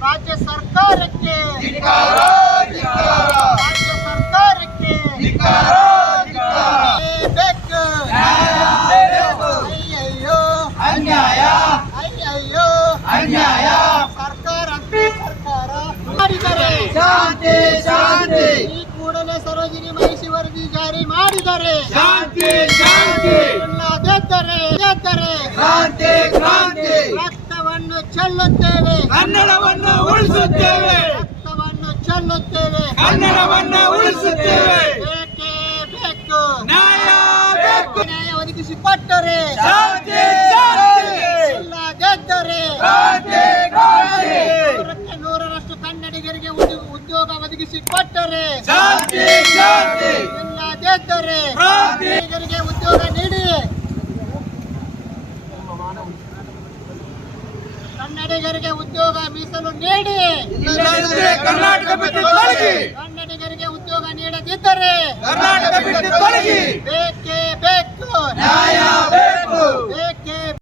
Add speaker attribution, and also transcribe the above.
Speaker 1: ರಾಜ್ಯ ಸರ್ಕಾರಕ್ಕೆ ಬೇಕು ಅಯ್ಯಯ್ಯೋ
Speaker 2: ಅನ್ಯಾಯ
Speaker 1: ಅಯ್ಯಯ್ಯೋ
Speaker 2: ಅನ್ಯಾಯ
Speaker 1: ಸರ್ಕಾರ ಸರ್ಕಾರ ಮಾಡಿದರೆ
Speaker 2: ಶಾಂತಿ ಶಾಂತಿ.
Speaker 1: ಈ ಕೂಡಲೇ ಸರೋಜಿನಿ ಮಹಿಷಿ ವರದಿ ಜಾರಿ ಮಾಡಿದರೆ
Speaker 2: ಶಾಂತಿ
Speaker 1: ಚೆಲ್ಲುತ್ತೇವೆ.
Speaker 2: ಕನ್ನಡವನ್ನು ಉಳಿಸುತ್ತೇವೆ.
Speaker 1: ರಕ್ತವನ್ನು ಚೆಲ್ಲುತ್ತೇವೆ.
Speaker 2: ಕನ್ನಡವನ್ನು ಉಳಿಸುತ್ತೇವೆ.
Speaker 1: ಬೇಕೇ ಬೇಕು.
Speaker 2: ನ್ಯಾಯ ಬೇಕು.
Speaker 1: ನ್ಯಾಯ ಒದಗಿಸಿ ಕೊಟ್ಟರೆ
Speaker 2: ಶಾಂತಿ ಶಾಂತಿ ಕ್ರಾಂತಿ ಕ್ರಾಂತಿ
Speaker 1: ನೂರಕ್ಕೆ ನೂರರಷ್ಟು ಕನ್ನಡಿಗರಿಗೆ ಉದ್ಯೋ- ಉದ್ಯೋಗ ಒದಗಿಸಿ ಕೊಟ್ಟರೆ
Speaker 2: ಶಾಂತಿ ಶಾಂತಿ
Speaker 1: ಇಲ್ಲದಿದ್ದರೆ
Speaker 2: ಕ್ರಾಂತಿ
Speaker 1: ಕನ್ನಡಿಗರಿಗೆ ಉದ್ಯೋಗ ನೀಡಿ ಕನ್ನಡಿಗರಿಗೆ ಉದ್ಯೋಗ ಮೀಸಲು ನೀಡಿ. ಕನ್ನಡಿಗರಿಗೆ ಉದ್ಯೋಗ ನೀಡದಿದ್ದರೆ
Speaker 2: ಕರ್ನಾಟಕ